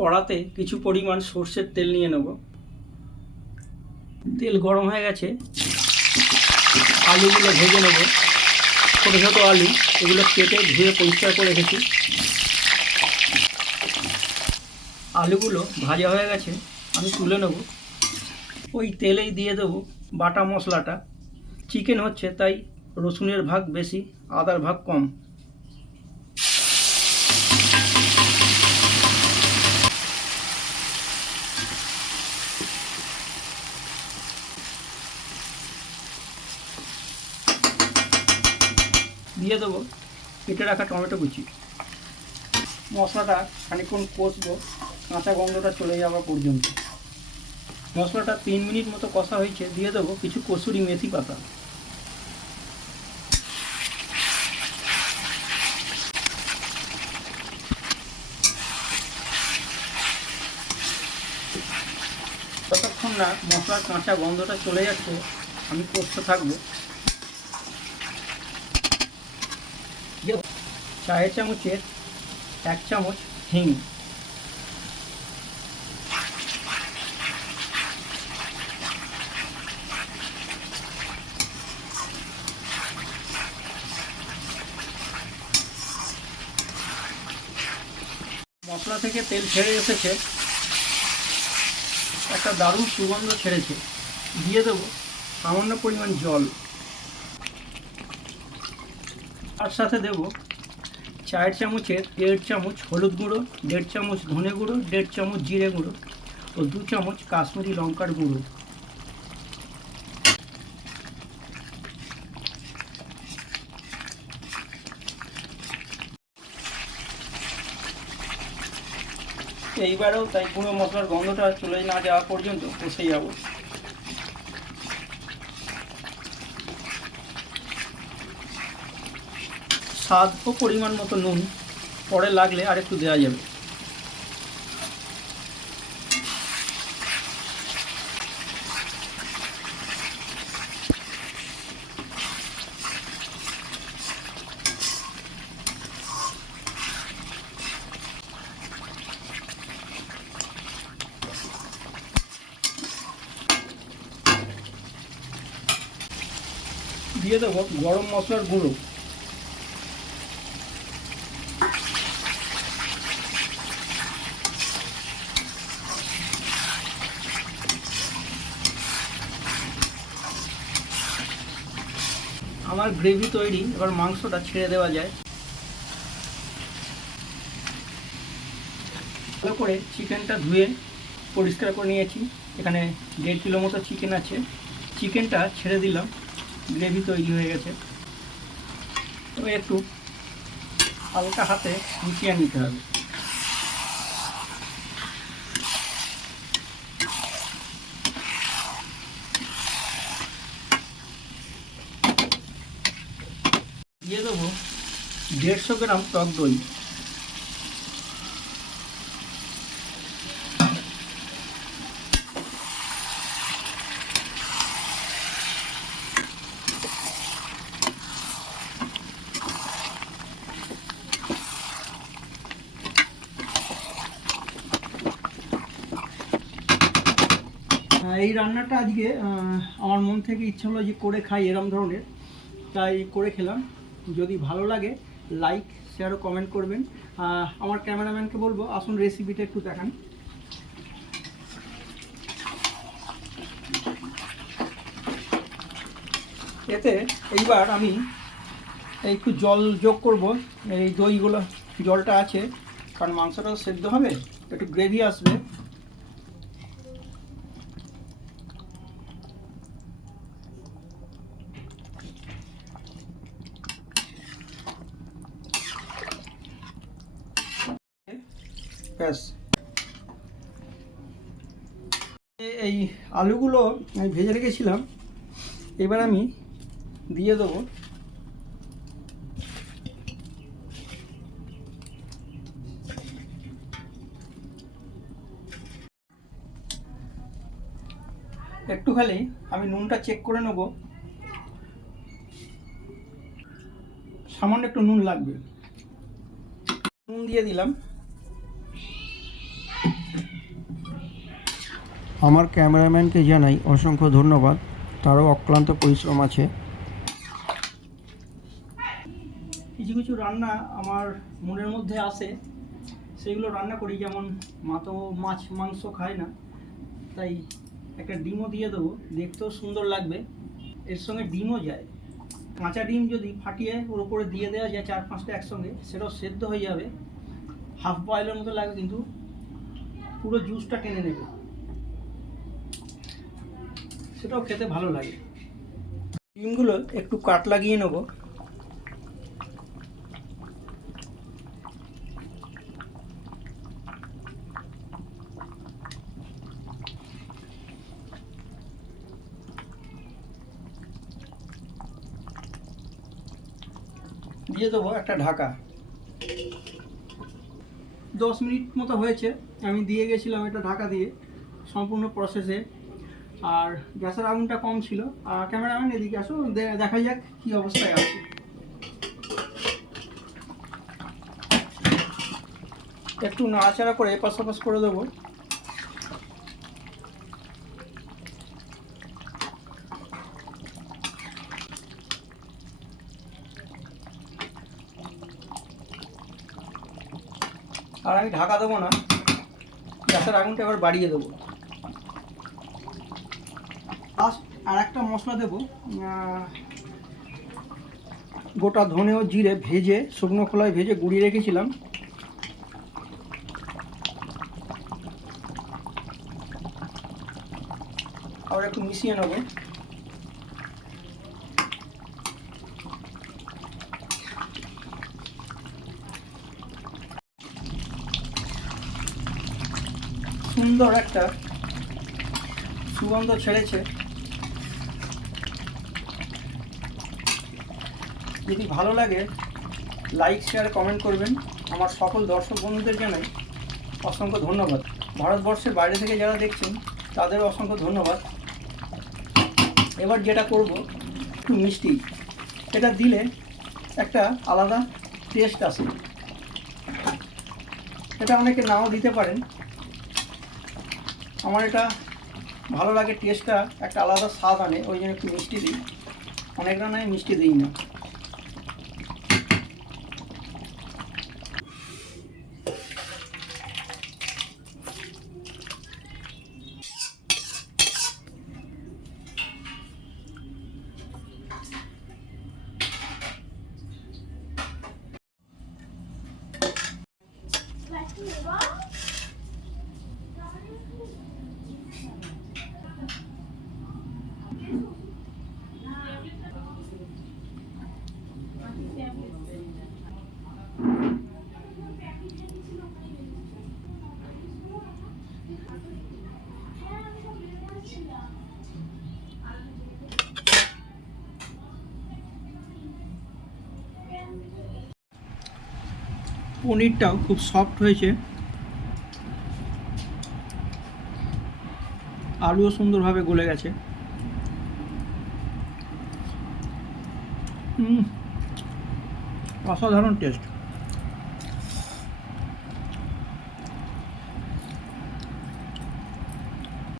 কড়াতে কিছু পরিমাণ সর্ষের তেল নিয়ে নেব। তেল গরম হয়ে গেছে, আলুগুলো ভেজে নেব। ছোটো ছোটো আলু, এগুলো কেটে ধুয়ে পরিষ্কার করে রেখেছি। আলুগুলো ভাজা হয়ে গেছে, আমি তুলে নেব। ওই তেলেই দিয়ে দেবো বাটা মশলাটা। চিকেন হচ্ছে তাই রসুনের ভাগ বেশি, আদার ভাগ কম। দিয়ে দেবো কেটে রাখা টমেটো কুচি। মশলাটা খানিকক্ষণ কষবো, কাঁচা গন্ধটা চলে যাওয়া পর্যন্ত। মশলাটা 3 মিনিট মতো কষা হয়েছে, দিয়ে দেবো কিছু কসুরি মেথি পাতা। ততক্ষণ না মশলার কাঁচা গন্ধটা চলে যাচ্ছে আমি কষতে থাকবো। চায়ের চামচের 1 চামচ হিং, মশলা থেকে তেল ছেড়ে এসেছে, একটা দারুণ সুগন্ধ ছেড়েছে। দিয়ে দেবো সামান্য পরিমাণ জল। তার সাথে দেবো চায়ের চামচের 1.5 চামচ হলুদ গুঁড়ো, 1.5 চামচ ধনে গুঁড়ো, 1.5 চামচ জিরে গুঁড়ো ও 2 চামচ কাশ্মীরি লঙ্কার গুঁড়ো। এইবারেও তাই পুরো মশলার গন্ধটা চলে না যাওয়া পর্যন্ত কষে যাব। স্বাদ ও পরিমাণ মতো নুন, পরে লাগলে আর একটু দেওয়া যাবে। দিয়ে দেবো গরম মশলার গুঁড়ো। আমার গ্রেভি তৈরি, এবার মাংসটা ছেড়ে দেওয়া যায়। ভালো করে চিকেনটা ধুয়ে পরিষ্কার করে নিয়েছি। এখানে 1.5 কিলো মতো চিকেন আছে। চিকেনটা ছেড়ে দিলাম, গ্রেভি তৈরি হয়ে গেছে। তবে একটু হালকা হাতে মিশিয়ে নিতে হবে। দিয়ে দেবো 150 গ্রাম টক দই। এই রান্নাটা আজকে আমার মন থেকে ইচ্ছা হলো যে করে খাই এরম ধরনের, তাই করে খেলাম। যদি ভালো লাগে লাইক, শেয়ার ও কমেন্ট করবেন। আমার ক্যামেরাম্যানকে বলবো আসুন রেসিপিটা একটু দেখান। এতে এইবার আমি একটু জল যোগ করব। এই দইগুলো জলটা আছে, কারণ মাংসটাও সেদ্ধ হবে, একটু গ্রেভি আসবে। ব্যাস, এই আলুগুলো আমি ভেজে রেখেছিলাম, এবার আমি দিয়ে দেবো। একটুখানি আমি নুনটা চেক করে নেব, সামান্য একটু নুন লাগবে। নুন দিয়ে দিলাম। আমার ক্যামেরাম্যানকে জানাই অসংখ্য ধন্যবাদ, তারও অক্লান্ত পরিশ্রম আছে। কিছু কিছু রান্না আমার মনের মধ্যে আসে, সেগুলো রান্না করি। যেমন মা তো মাছ মাংস খায় না, তাই একটা ডিমও দিয়ে দেবো, দেখতেও সুন্দর লাগবে, এর সঙ্গে ডিমও যায়। কাঁচা ডিম যদি ফাটিয়ে ওর উপরে দিয়ে দেওয়া যায় 4-5টা একসঙ্গে, সেটাও সেদ্ধ হয়ে যাবে, হাফ বয়েলের মতো লাগবে, কিন্তু পুরো জুসটা টেনে নেবে, সেটাও খেতে ভালো লাগে। ডিমগুলো একটু কাট লাগিয়ে নেব। দিয়ে দেবো একটা ঢাকা। 10 মিনিট মতো হয়েছে, আমি দিয়ে গেছিলাম এটা ঢাকা দিয়ে সম্পূর্ণ প্রসেসে। আর গ্যাসের আগুনটা কম ছিল। আর ক্যামেরাম্যান এদিকে আসো, দেখা যাক কী অবস্থায় আছে। একটু নাড়াচাড়া করে এপাশ ওপাশ করে দেবো। আর আমি ঢাকা দেবো না, গ্যাসের আগুনটা এবার বাড়িয়ে দেবো। লাস্ট আর একটা মশলা দেবো, গোটা ধনে ও জিরে ভেজে শুকনো খোলায় ভেজে গুঁড়িয়ে রেখেছিলাম। আবার একটু মিশিয়ে নেবো। সুন্দর একটা সুগন্ধ ছেড়েছে। যদি ভালো লাগে লাইক শেয়ার কমেন্ট করবেন। আমার সকল দর্শক বন্ধুদের জানাই অসংখ্য ধন্যবাদ। ভারতবর্ষের বাইরে থেকে যারা দেখছেন তাদেরও অসংখ্য ধন্যবাদ। এবার যেটা করব, একটু মিষ্টি, এটা দিলে একটা আলাদা টেস্ট আসে। এটা অনেকে নাও দিতে পারেন, আমার এটা ভালো লাগে, টেস্টটা একটা আলাদা স্বাদ আনে, ওই জন্য একটু মিষ্টি দিই। অনেক রান্নায় মিষ্টি দিই না। পনিরটাও খুব সফট হয়েছে, আলুও সুন্দরভাবে গলে গেছে। অসাধারণ টেস্ট।